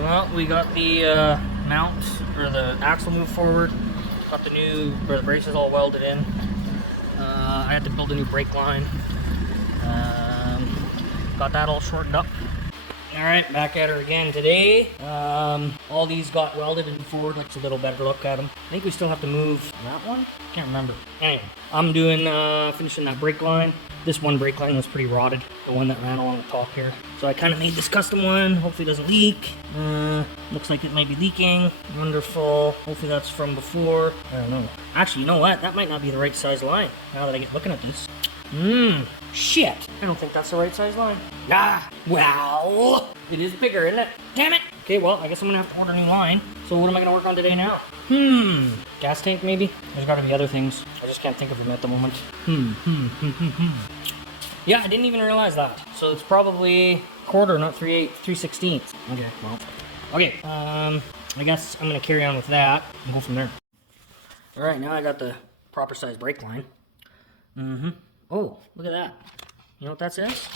Well, we got the mount, or the axle moved forward. Got the new, or the braces all welded in. I had to build a new brake line. Got that all shortened up. Alright, back at her again today. All these got welded in forward. Let's a little better look at them. I think we still have to move that one. Can't remember. Anyway, I'm doing, finishing that brake line. This one brake line was pretty rotted. The one that ran along the top here. So I kind of made this custom one. Hopefully it doesn't leak. Looks like it might be leaking. Wonderful. Hopefully that's from before. I don't know. Actually, you know what? That might not be the right size line. Now that I get looking at these. Shit. I don't think that's the right size line. Ah, well, it is bigger, isn't it? Damn it. Okay, well, I guess I'm gonna have to order a new line. So what am I gonna work on today now? Gas tank maybe? There's gotta be other things. I just can't think of them at the moment. Yeah, I didn't even realize that. So it's probably quarter, not 3/16. Okay, well. Okay, I guess I'm gonna carry on with that and go from there. All right, now I got the proper size brake line. Oh, look at that. You know what that says?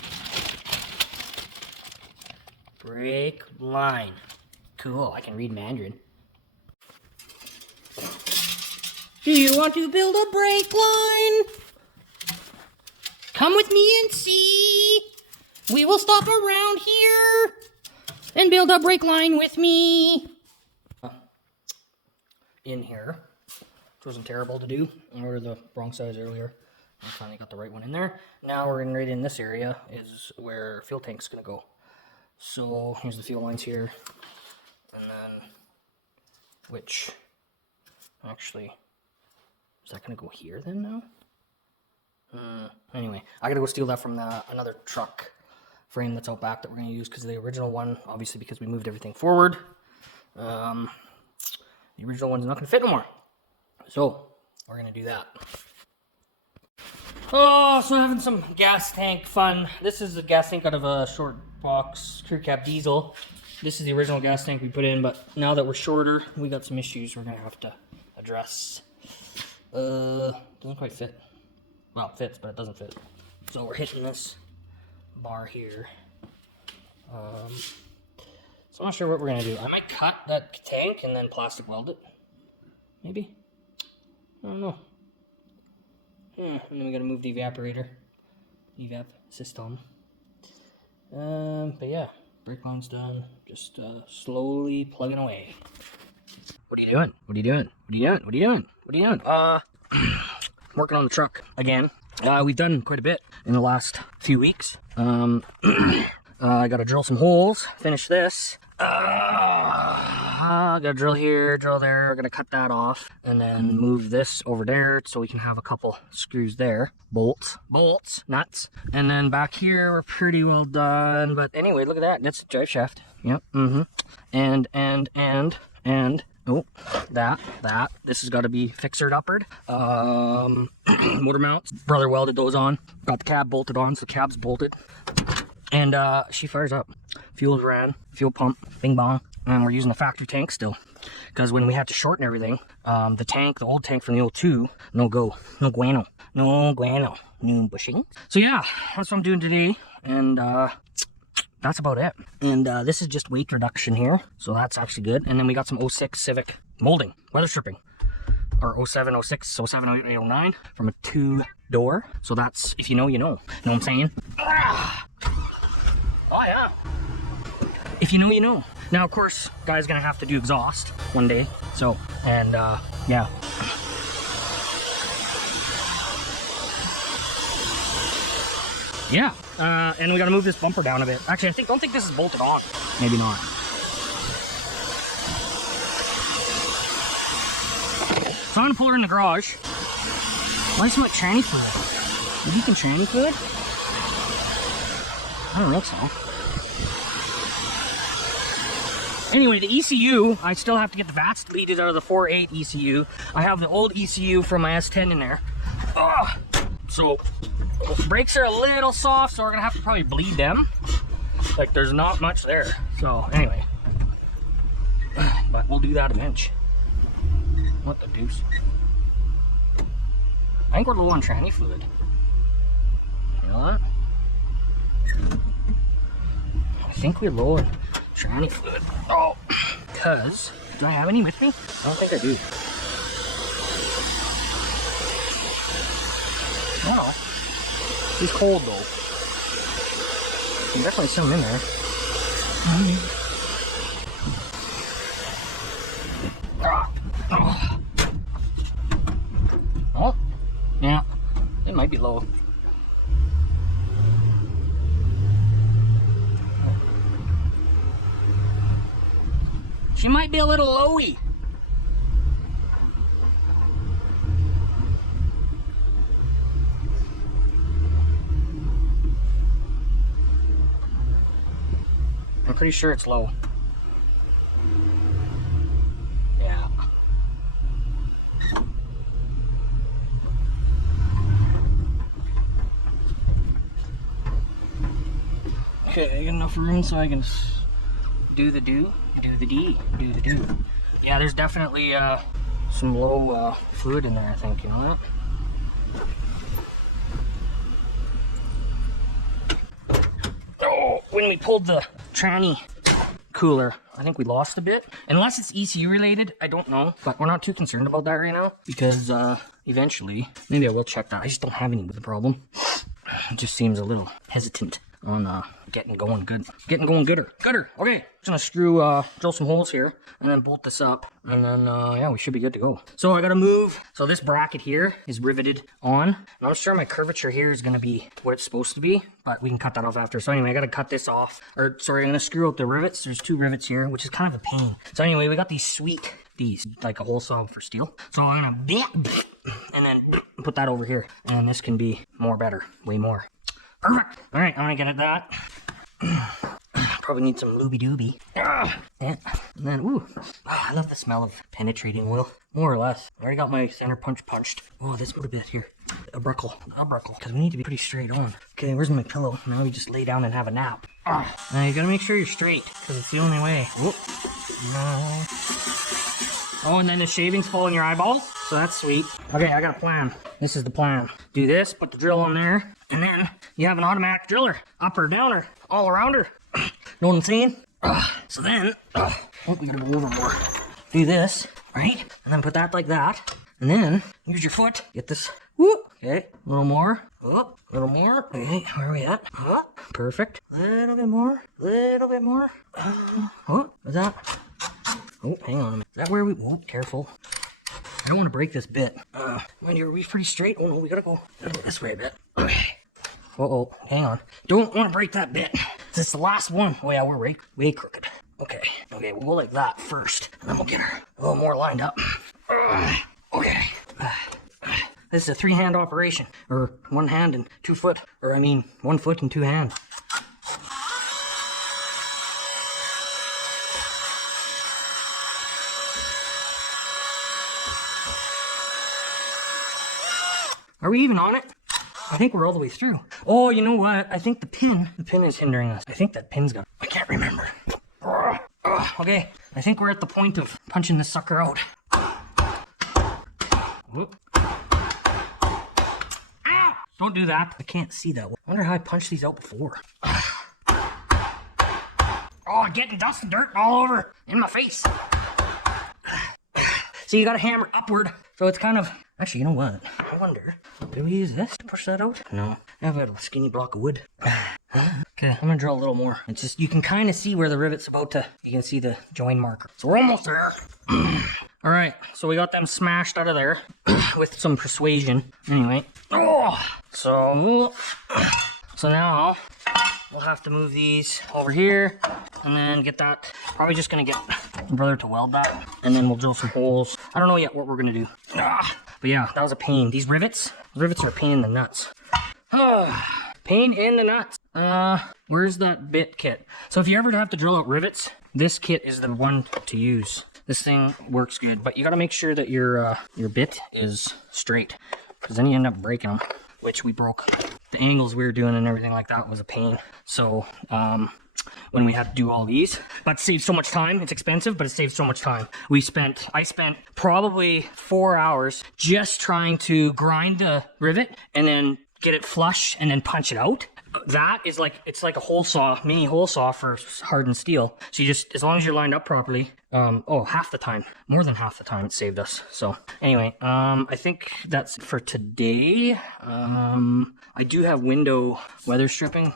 Brake line. Cool, I can read Mandarin. Do you want to build a brake line? Come with me and see. We will stop around here and build a brake line with me. In here, which wasn't terrible to do. I ordered the wrong size earlier. I finally got the right one in there. Now we're right in this area is where fuel tank's gonna go. So here's the fuel lines here, and then which actually is that gonna go here then now? Anyway, I gotta go steal that from another truck frame that's out back that we're gonna use because the original one, obviously because we moved everything forward, the original one's not gonna fit no more. So we're gonna do that. Oh, so having some gas tank fun. This is a gas tank out of a short box crew cab diesel. This is the original gas tank we put in, but now that we're shorter, we got some issues we're gonna have to address. Doesn't quite fit. Well, it fits, but it doesn't fit. So we're hitting this bar here. So I'm not sure what we're gonna do. I might cut that tank and then plastic weld it. Maybe. I don't know. And then we gotta move the evaporator, evap system. But yeah, brake line's done. Just slowly plugging away. What are you doing? What are you doing? What are you doing? What are you doing? What are you doing? Working on the truck again. We've done quite a bit in the last few weeks. I gotta drill some holes, finish this. Gotta drill here, drill there. We're gonna cut that off and then move this over there so we can have a couple screws there. Bolts, nuts. And then back here, we're pretty well done. But anyway, look at that. That's the drive shaft. Yep, And, oh, that. This has got to be fixered upward. Motor mounts. Brother welded those on. Got the cab bolted on, so the cab's bolted. And she fires up. Fuel's ran, fuel pump, bing bong. And we're using the factory tank still. Because when we had to shorten everything, the old tank from the old 2, no go. No guano. No bushing. So yeah, that's what I'm doing today. And that's about it. And this is just weight reduction here. So that's actually good. And then we got some 06 Civic molding, weather stripping. Or 07, 06, 07, 08, 09 from a 2-door. So that's, if you know, you know. Know what I'm saying? Oh yeah. If you know, you know. Now, of course, guy's gonna have to do exhaust one day. So, and yeah. Yeah, and we gotta move this bumper down a bit. Actually, don't think this is bolted on. Maybe not. So I'm gonna pull her in the garage. Why so much tranny fluid? Maybe you can tranny fluid? I don't think so. Anyway, the ECU, I still have to get the VATs deleted out of the 4.8 ECU. I have the old ECU from my S10 in there. So, brakes are a little soft, so we're gonna have to probably bleed them. Like, there's not much there. So, anyway. But we'll do that eventually. What the deuce? I think we're low on tranny fluid. You know what? I think we're low on tranny fluid. Oh, because, do I have any with me? I don't think I do. No. It's cold though. There's definitely some in there. Oh, yeah, it might be low. She might be a little lowy. I'm pretty sure it's low. Yeah. Okay, I got enough room so I can do the do the D. Yeah, there's definitely some low fluid in there, I think, you know that? Oh, when we pulled the tranny cooler, I think we lost a bit. Unless it's ECU related, I don't know. But we're not too concerned about that right now because eventually, maybe I will check that. I just don't have any with the problem. It just seems a little hesitant on getting going good. Getting going gooder. Okay, just gonna drill some holes here and then bolt this up. And then, yeah, we should be good to go. So I gotta move. So this bracket here is riveted on. And I'm sure my curvature here is gonna be what it's supposed to be, but we can cut that off after. So anyway, I gotta cut this off. Or, sorry, I'm gonna screw out the rivets. There's 2 rivets here, which is kind of a pain. So anyway, we got these like a hole saw for steel. So I'm gonna, and then put that over here. And this can be way more. Perfect. All right, I'm gonna get at that. Probably need some looby dooby. And then, ooh, I love the smell of penetrating oil, more or less. I already got my center punch punched. Oh, this little bit here. I'll buckle, because we need to be pretty straight on. Okay, where's my pillow? Now we just lay down and have a nap. Now you gotta make sure you're straight, because it's the only way. Whoop. No. Oh, and then the shavings fall in your eyeballs, so that's sweet. Okay, I got a plan. This is the plan. Do this, put the drill on there, and then you have an automatic driller, upper, downer, all around her. Know what I'm saying? So then, oh, we gotta go over more. Do this, right? And then put that like that, and then use your foot. Get this. Whoop. Okay, a little more. Oh, a little more. Okay, where are we at? Oh, perfect. A little bit more. Oh, is that? Oh, hang on a minute. Is that where we... Oh, careful. I don't want to break this bit. When you're pretty straight. Oh, no, we gotta go this way a bit. Okay. Uh-oh, hang on. Don't want to break that bit. This is the last one. Oh, yeah, we're way crooked. Okay, we'll go like that first. And then we'll get her a little more lined up. Okay. This is a 3-hand operation. Or 1 hand and 2 foot. Or, I mean, 1 foot and 2 hands. Are we even on it? I think we're all the way through. Oh, you know what? I think the pin is hindering us. I think that pin's got, I can't remember. Okay, I think we're at the point of punching this sucker out. Whoop. Ow! Don't do that. I can't see that. I wonder how I punched these out before. Oh, getting dust and dirt all over in my face. So you gotta hammer upward. So it's kind of, actually, you know what? I wonder, do we use this to push that out? No, I have a skinny block of wood. Okay, I'm gonna drill a little more. It's just, you can kind of see where the rivet's about to, you can see the join marker. So we're almost there. All right, so we got them smashed out of there with some persuasion. Anyway, so now we'll have to move these over here and then get that. Probably just gonna get my brother to weld that, and then we'll drill some holes. I don't know yet what we're gonna do. But yeah, that was a pain. These rivets are a pain in the nuts. Pain in the nuts. Where's that bit kit? So if you ever have to drill out rivets, this kit is the one to use. This thing works good, but you gotta make sure that your bit is straight, because then you end up breaking them, which we broke. The angles we were doing and everything like that was a pain. So when we had to do all these, but it saves so much time. It's expensive, but it saves so much time. I spent probably 4 hours just trying to grind the rivet and then get it flush and then punch it out. That is like, it's like a hole saw, mini hole saw for hardened steel. So you just, as long as you're lined up properly, oh, half the time, more than half the time it saved us. So anyway, I think that's it for today. I do have window weather stripping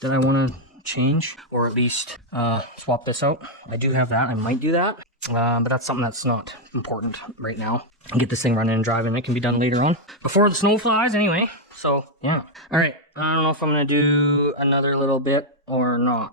that I want to change, or at least swap this out. I do have that. I might do that, but that's something that's not important right now. I'll get this thing running and driving. It can be done later on, before the snow flies anyway. So yeah. All right, I don't know if I'm gonna do another little bit or not.